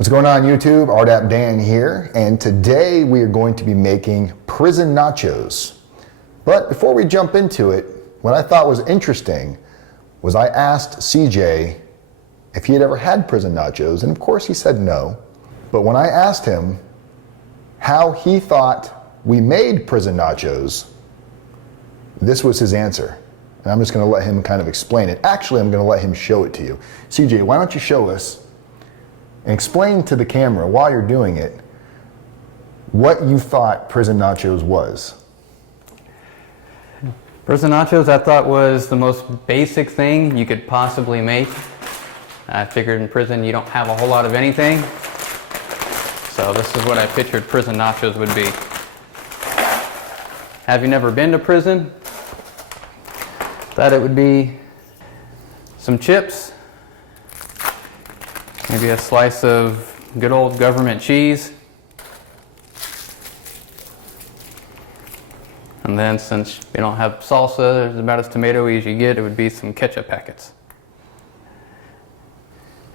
What's going on YouTube? RDAP Dan here, and today we are going to be making prison nachos. But before we jump into it, what I thought was interesting was I asked CJ if he had ever had prison nachos, and of course he said no. But when I asked him how he thought we made prison nachos, this was his answer. And I'm just going to let him kind of explain it. Actually, I'm going to let him show it to you. CJ, why don't you show us and explain to the camera while you're doing it what you thought prison nachos was. Prison nachos I thought was the most basic thing you could possibly make. I figured in prison you don't have a whole lot of anything. So this is what I pictured prison nachos would be. Have you never been to prison? Thought it would be some chips, maybe a slice of good old government cheese, and then since you don't have salsa, it's about as tomatoey as you get, it would be some ketchup packets.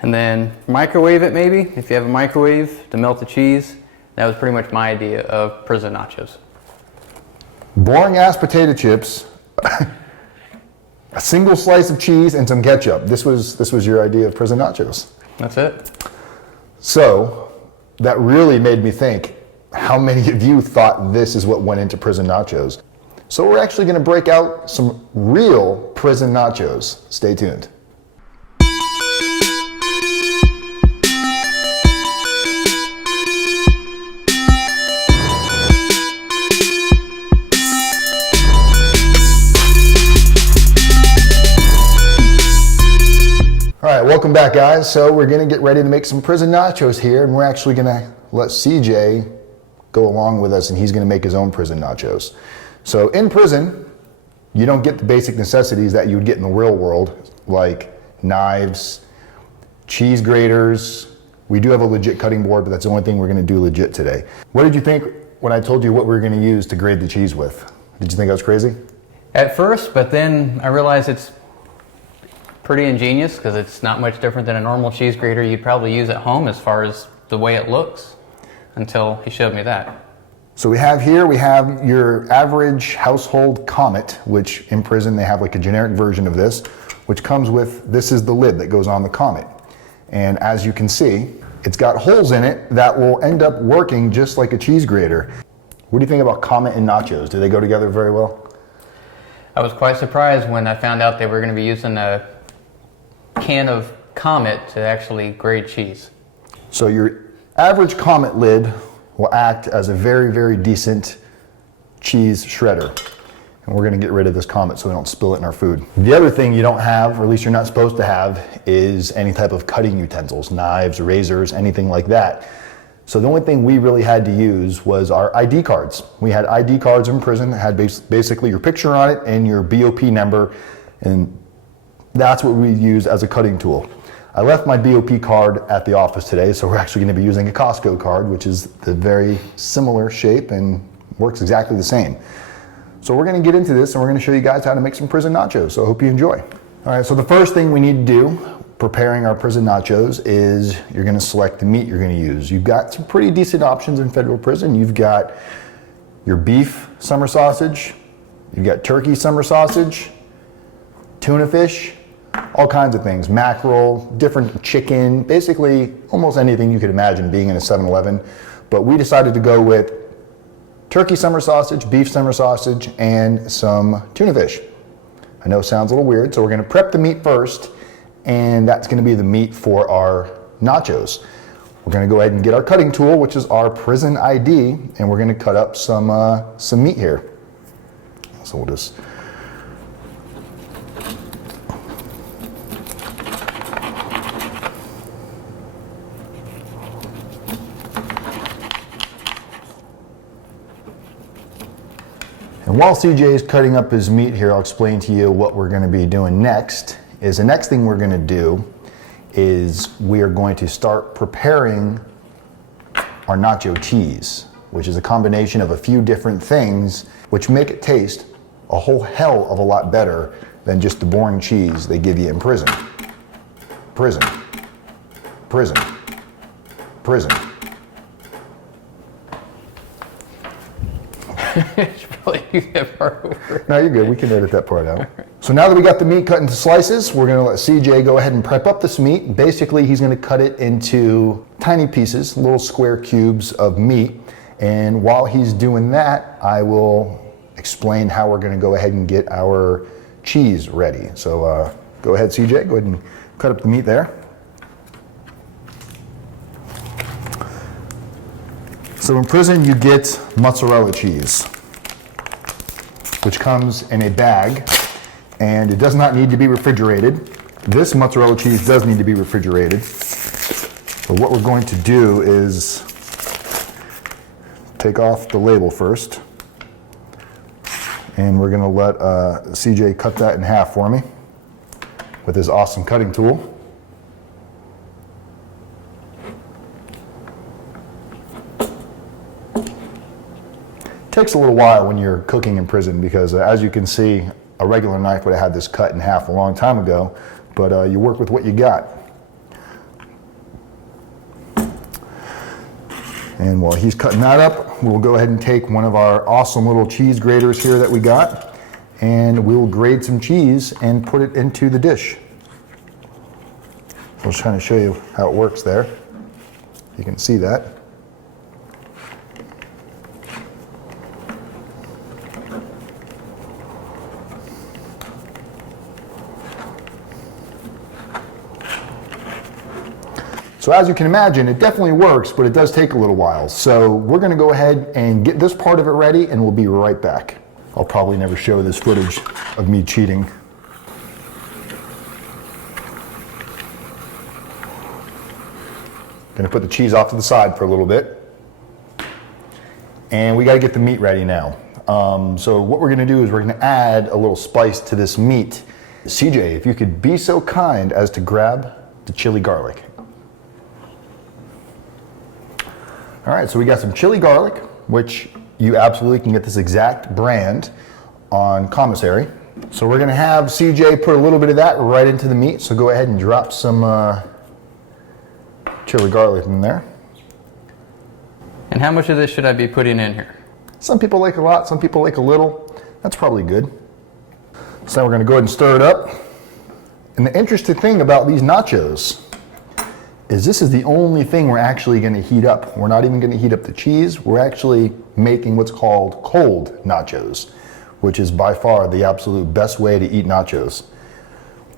And then microwave it maybe, if you have a microwave to melt the cheese. That was pretty much my idea of prison nachos. Boring ass potato chips, a single slice of cheese, and some ketchup. This was your idea of prison nachos. That's it. So that really made me think how many of you thought this is what went into prison nachos. So we're actually going to break out some real prison nachos. Stay tuned. All right, welcome back guys. So we're gonna get ready to make some prison nachos here, and we're actually gonna let CJ go along with us, and he's gonna make his own prison nachos. So in prison, you don't get the basic necessities that you would get in the real world, like knives, cheese graters. We do have a legit cutting board, but that's the only thing we're gonna do legit today. What did you think when I told you what we were gonna use to grate the cheese with? Did you think I was crazy? At first, but then I realized it's pretty ingenious because it's not much different than a normal cheese grater you'd probably use at home as far as the way it looks, until he showed me that. So we have your average household Comet, which in prison they have like a generic version of this, which comes with, this is the lid that goes on the Comet. And as you can see, it's got holes in it that will end up working just like a cheese grater. What do you think about Comet and nachos? Do they go together very well? I was quite surprised when I found out they were going to be using a can of Comet to actually grate cheese. So your average Comet lid will act as a very, very decent cheese shredder. And we're gonna get rid of this Comet so we don't spill it in our food. The other thing you don't have, or at least you're not supposed to have, is any type of cutting utensils, knives, razors, anything like that. So the only thing we really had to use was our ID cards. We had ID cards in prison that had basically your picture on it and your BOP number, and that's what we use as a cutting tool. I left my BOP card at the office today, so we're actually going to be using a Costco card, which is the very similar shape and works exactly the same. So we're going to get into this and we're going to show you guys how to make some prison nachos, so I hope you enjoy. All right, so the first thing we need to do preparing our prison nachos is you're going to select the meat you're going to use. You've got some pretty decent options in federal prison. You've got your beef summer sausage, you've got turkey summer sausage, tuna fish, all kinds of things, mackerel, different chicken, basically almost anything you could imagine being in a 7-Eleven. But we decided to go with turkey summer sausage, beef summer sausage, and some tuna fish. I know it sounds a little weird, so we're gonna prep the meat first, and that's gonna be the meat for our nachos. We're gonna go ahead and get our cutting tool, which is our prison ID, and we're gonna cut up some meat here. So we'll just And while CJ is cutting up his meat here, I'll explain to you what we're going to be doing next. The next thing we're going to do is we are going to start preparing our nacho cheese, which is a combination of a few different things which make it taste a whole hell of a lot better than just the boring cheese they give you in prison. Prison. Prison. prison. Should probably do that part over. No, you're good. We can edit that part out. So now that we got the meat cut into slices, we're going to let CJ go ahead and prep up this meat. Basically, he's going to cut it into tiny pieces, little square cubes of meat. And while he's doing that, I will explain how we're going to go ahead and get our cheese ready. So go ahead, CJ. Go ahead and cut up the meat there. So in prison, you get mozzarella cheese, which comes in a bag, and it does not need to be refrigerated. This mozzarella cheese does need to be refrigerated. But what we're going to do is take off the label first, and we're gonna let CJ cut that in half for me with his awesome cutting tool. Takes a little while when you're cooking in prison because as you can see, a regular knife would have had this cut in half a long time ago, but you work with what you got. And while he's cutting that up, we'll go ahead and take one of our awesome little cheese graters here that we got, and we'll grate some cheese and put it into the dish. So I'll just kind of show you how it works there. You can see that. So as you can imagine, it definitely works, but it does take a little while. So we're gonna go ahead and get this part of it ready, and we'll be right back. I'll probably never show this footage of me cheating. Gonna put the cheese off to the side for a little bit. And we gotta get the meat ready now. So what we're gonna do is we're gonna add a little spice to this meat. CJ, if you could be so kind as to grab the chili garlic. All right, so we got some chili garlic, which you absolutely can get this exact brand on commissary. So we're gonna have CJ put a little bit of that right into the meat. So go ahead and drop some chili garlic in there. And how much of this should I be putting in here? Some people like a lot, some people like a little. That's probably good. So now we're gonna go ahead and stir it up. And the interesting thing about these nachos is this is the only thing we're actually gonna heat up. We're not even gonna heat up the cheese. We're actually making what's called cold nachos, which is by far the absolute best way to eat nachos.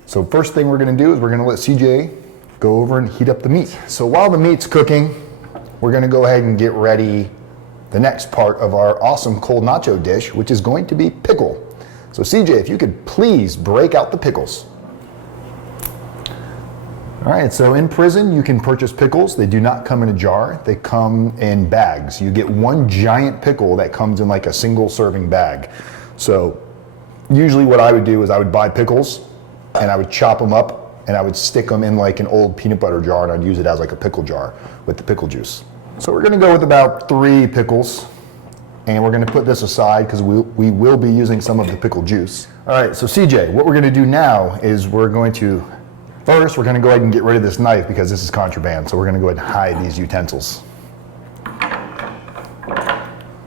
So first thing we're gonna do is we're gonna let CJ go over and heat up the meat. So while the meat's cooking, we're gonna go ahead and get ready the next part of our awesome cold nacho dish, which is going to be pickle. So CJ, if you could please break out the pickles. All right, so in prison, you can purchase pickles. They do not come in a jar. They come in bags. You get one giant pickle that comes in like a single serving bag. So usually what I would do is I would buy pickles and I would chop them up and I would stick them in like an old peanut butter jar and I'd use it as like a pickle jar with the pickle juice. So we're gonna go with about 3 pickles and we're gonna put this aside because we will be using some of the pickle juice. All right, so CJ, what we're gonna do now is First, we're gonna go ahead and get rid of this knife because this is contraband, so we're gonna go ahead and hide these utensils.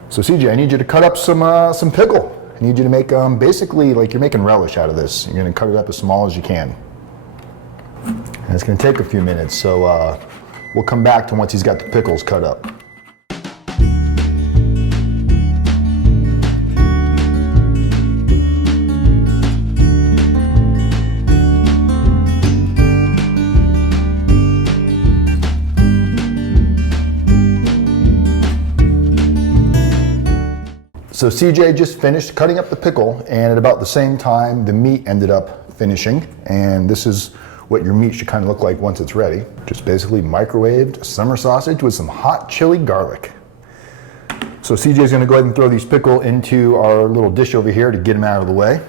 So CJ, I need you to cut up some pickle. I need you to make basically like you're making relish out of this. You're gonna cut it up as small as you can. And it's gonna take a few minutes, so we'll come back to once he's got the pickles cut up. So CJ just finished cutting up the pickle, and at about the same time, the meat ended up finishing. And this is what your meat should kind of look like once it's ready. Just basically microwaved summer sausage with some hot chili garlic. So CJ's gonna go ahead and throw these pickle into our little dish over here to get them out of the way.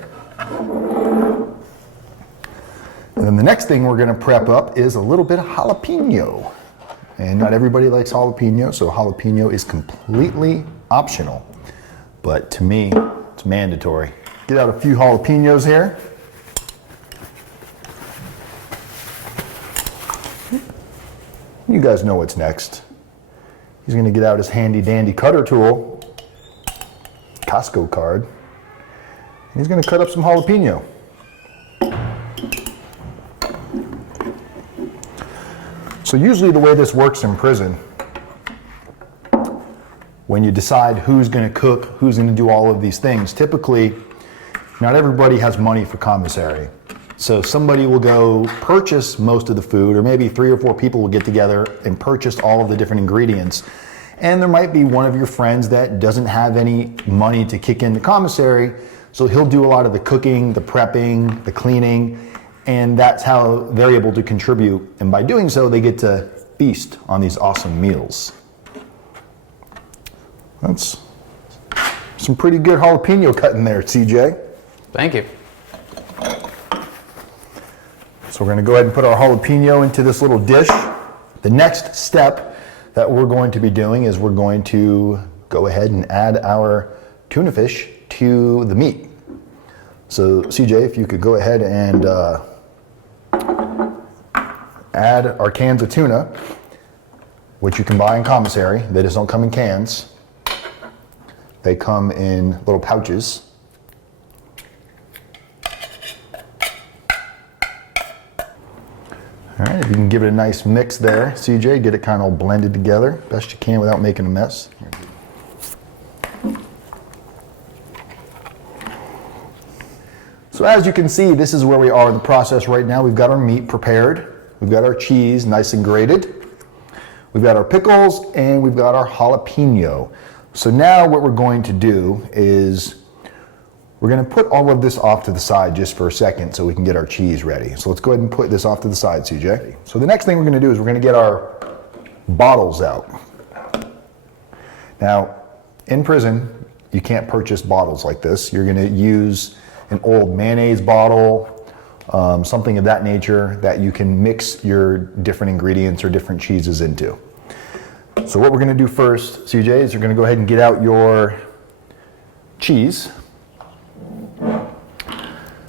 And then the next thing we're gonna prep up is a little bit of jalapeno. And not everybody likes jalapeno, so jalapeno is completely optional. But to me, it's mandatory. Get out a few jalapenos here. You guys know what's next. He's gonna get out his handy dandy cutter tool, Costco card, and he's gonna cut up some jalapeno. So usually the way this works in prison, when you decide who's gonna cook, who's gonna do all of these things, typically not everybody has money for commissary. So somebody will go purchase most of the food, or maybe 3 or 4 people will get together and purchase all of the different ingredients. And there might be one of your friends that doesn't have any money to kick in the commissary, so he'll do a lot of the cooking, the prepping, the cleaning, and that's how they're able to contribute. And by doing so, they get to feast on these awesome meals. That's some pretty good jalapeno cutting there, CJ. Thank you. So we're gonna go ahead and put our jalapeno into this little dish. The next step that we're going to be doing is we're going to go ahead and add our tuna fish to the meat. So CJ, if you could go ahead and add our cans of tuna, which you can buy in commissary. They just don't come in cans. They come in little pouches. All right, if you can give it a nice mix there, CJ, get it kind of all blended together, best you can without making a mess. So as you can see, this is where we are in the process right now. We've got our meat prepared. We've got our cheese nice and grated. We've got our pickles and we've got our jalapeno. So now what we're going to do is we're going to put all of this off to the side just for a second so we can get our cheese ready. So let's go ahead and put this off to the side, CJ. So the next thing we're going to do is we're going to get our bottles out. Now, in prison, you can't purchase bottles like this. You're going to use an old mayonnaise bottle, something of that nature that you can mix your different ingredients or different cheeses into. So what we're going to do first, CJ, is you're going to go ahead and get out your cheese.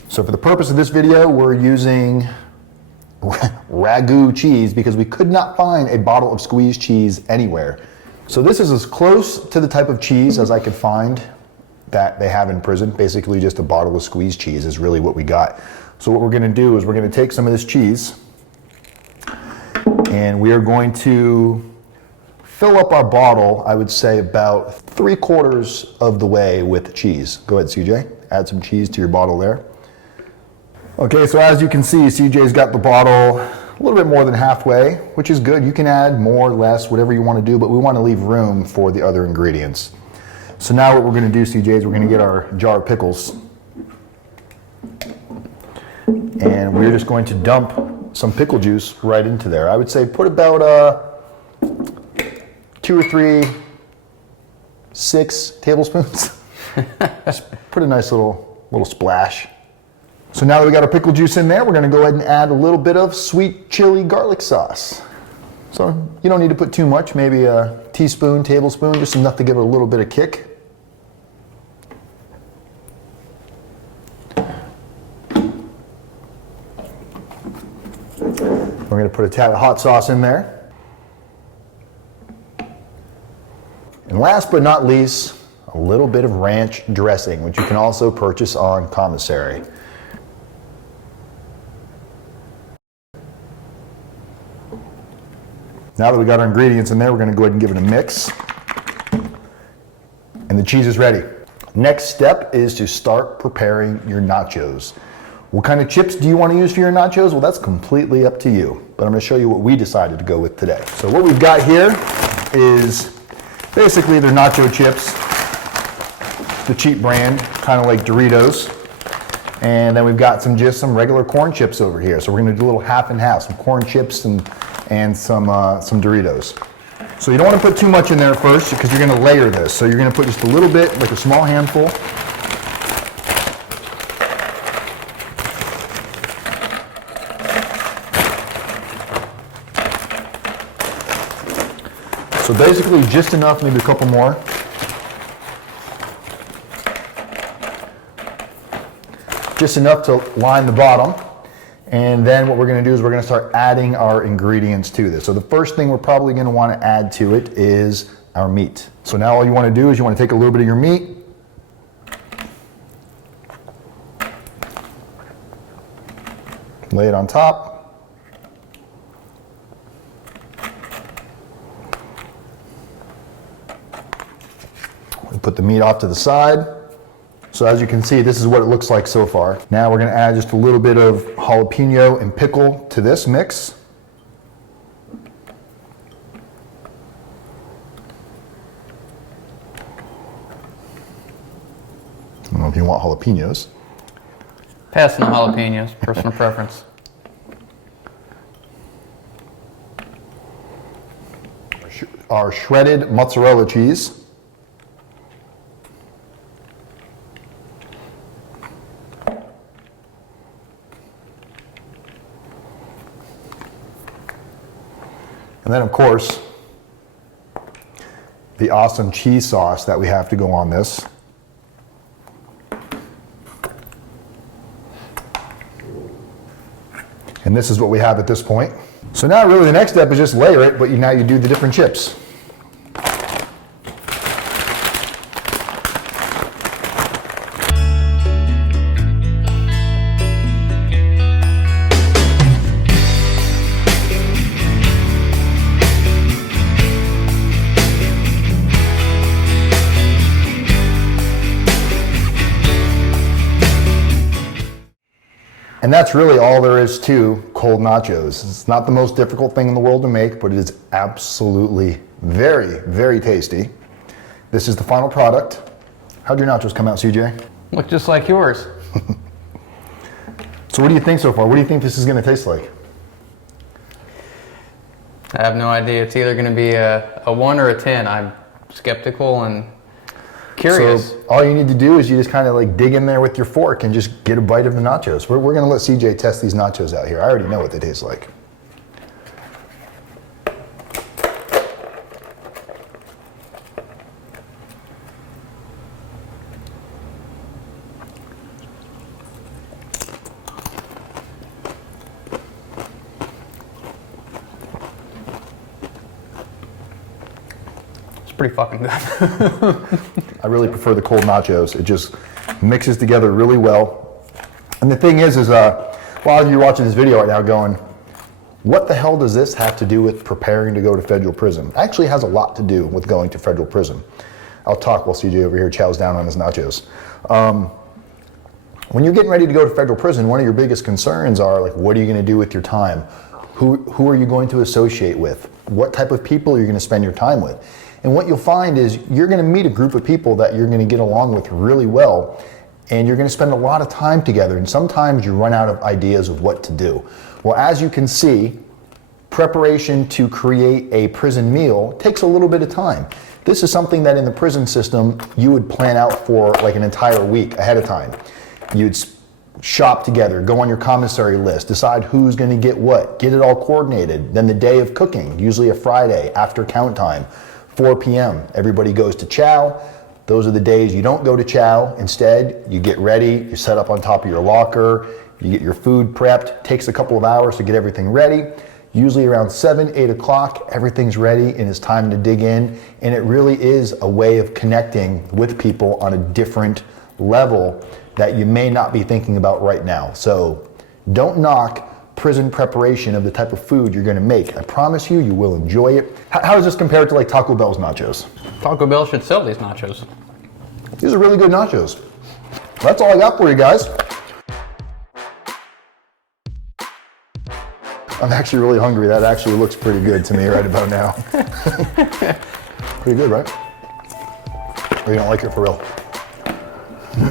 So for the purpose of this video, we're using Ragu cheese because we could not find a bottle of squeezed cheese anywhere. So this is as close to the type of cheese as I could find that they have in prison. Basically just a bottle of squeezed cheese is really what we got. So what we're going to do is we're going to take some of this cheese and we are going to fill up our bottle, I would say about 3/4 of the way with cheese. Go ahead, CJ. Add some cheese to your bottle there. Okay, so as you can see, CJ's got the bottle a little bit more than halfway, which is good. You can add more, less, whatever you want to do, but we want to leave room for the other ingredients. So now what we're going to do, CJ, is we're going to get our jar of pickles. And we're just going to dump some pickle juice right into there. I would say put about 2 or 3, 6 tablespoons. Just put a nice little splash. So now that we got our pickle juice in there, we're going to go ahead and add a little bit of sweet chili garlic sauce. So you don't need to put too much, maybe a teaspoon, tablespoon, just enough to give it a little bit of kick. We're going to put a tad of hot sauce in there. And last but not least, a little bit of ranch dressing, which you can also purchase on commissary. Now that we got our ingredients in there, we're going to go ahead and give it a mix. And the cheese is ready. Next step is to start preparing your nachos. What kind of chips do you want to use for your nachos? Well, that's completely up to you. But I'm going to show you what we decided to go with today. So what we've got here is basically they're nacho chips, the cheap brand, kind of like Doritos. And then we've got some regular corn chips over here. So we're going to do a little half and half, some corn chips and some Doritos. So you don't want to put too much in there first because you're going to layer this. So you're going to put just a little bit, like a small handful. So basically just enough, maybe a couple more. Just enough to line the bottom. And then what we're gonna do is we're gonna start adding our ingredients to this. So the first thing we're probably gonna wanna add to it is our meat. So now all you wanna do is you wanna take a little bit of your meat, lay it on top. We put the meat off to the side. So as you can see, this is what it looks like so far. Now we're gonna add just a little bit of jalapeno and pickle to this mix. I don't know if you want jalapenos. Passing the jalapenos, personal preference. Our shredded mozzarella cheese. And then of course, the awesome cheese sauce that we have to go on this. And this is what we have at this point. So now really the next step is just layer it, but now you do the different chips. And that's really all there is to cold nachos. It's not the most difficult thing in the world to make, but it is absolutely very, very tasty. This is the final product. How'd your nachos come out, CJ? Look just like yours. So what do you think so far? What do you think this is gonna taste like? I have no idea. It's either going to be a 1 or a 10. I'm skeptical and curious. So all you need to do is you just kind of like dig in there with your fork and just get a bite of the nachos. We're gonna let CJ test these nachos out here. I already know what they taste like. Pretty fucking good. I really prefer the cold nachos. It just mixes together really well. And the thing is while you're watching this video right now going, what the hell does this have to do with preparing to go to federal prison? It actually has a lot to do with going to federal prison. I'll talk while CJ over here chows down on his nachos. When you're getting ready to go to federal prison, one of your biggest concerns are like, what are you gonna do with your time? Who are you going to associate with? What type of people are you gonna spend your time with? And what you'll find is you're gonna meet a group of people that you're gonna get along with really well, and you're gonna spend a lot of time together, and sometimes you run out of ideas of what to do. Well, as you can see, preparation to create a prison meal takes a little bit of time. This is something that in the prison system, you would plan out for like an entire week ahead of time. You'd shop together, go on your commissary list, decide who's gonna get what, get it all coordinated. Then the day of cooking, usually a Friday after count time, 4 p.m. Everybody goes to chow. Those are the days you don't go to chow. Instead, you get ready, you set up on top of your locker, you get your food prepped. Takes a couple of hours to get everything ready. Usually around 7, 8 o'clock, everything's ready and it's time to dig in. And it really is a way of connecting with people on a different level that you may not be thinking about right now. So don't knock prison preparation of the type of food you're gonna make. I promise you, you will enjoy it. How does this compare to like Taco Bell's nachos? Taco Bell should sell these nachos. These are really good nachos. That's all I got for you guys. I'm actually really hungry. That actually looks pretty good to me right about now. Pretty good, right? Or you don't like it for real?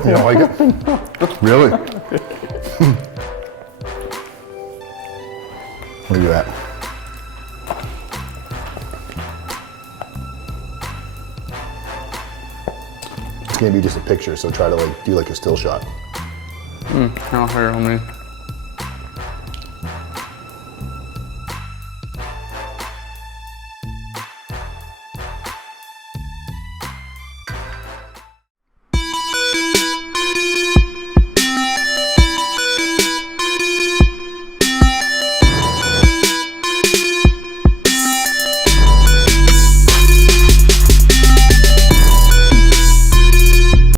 You don't like it? Really? Look at that. It's gonna be just a picture, so try to like do like a still shot. Oh, here, let me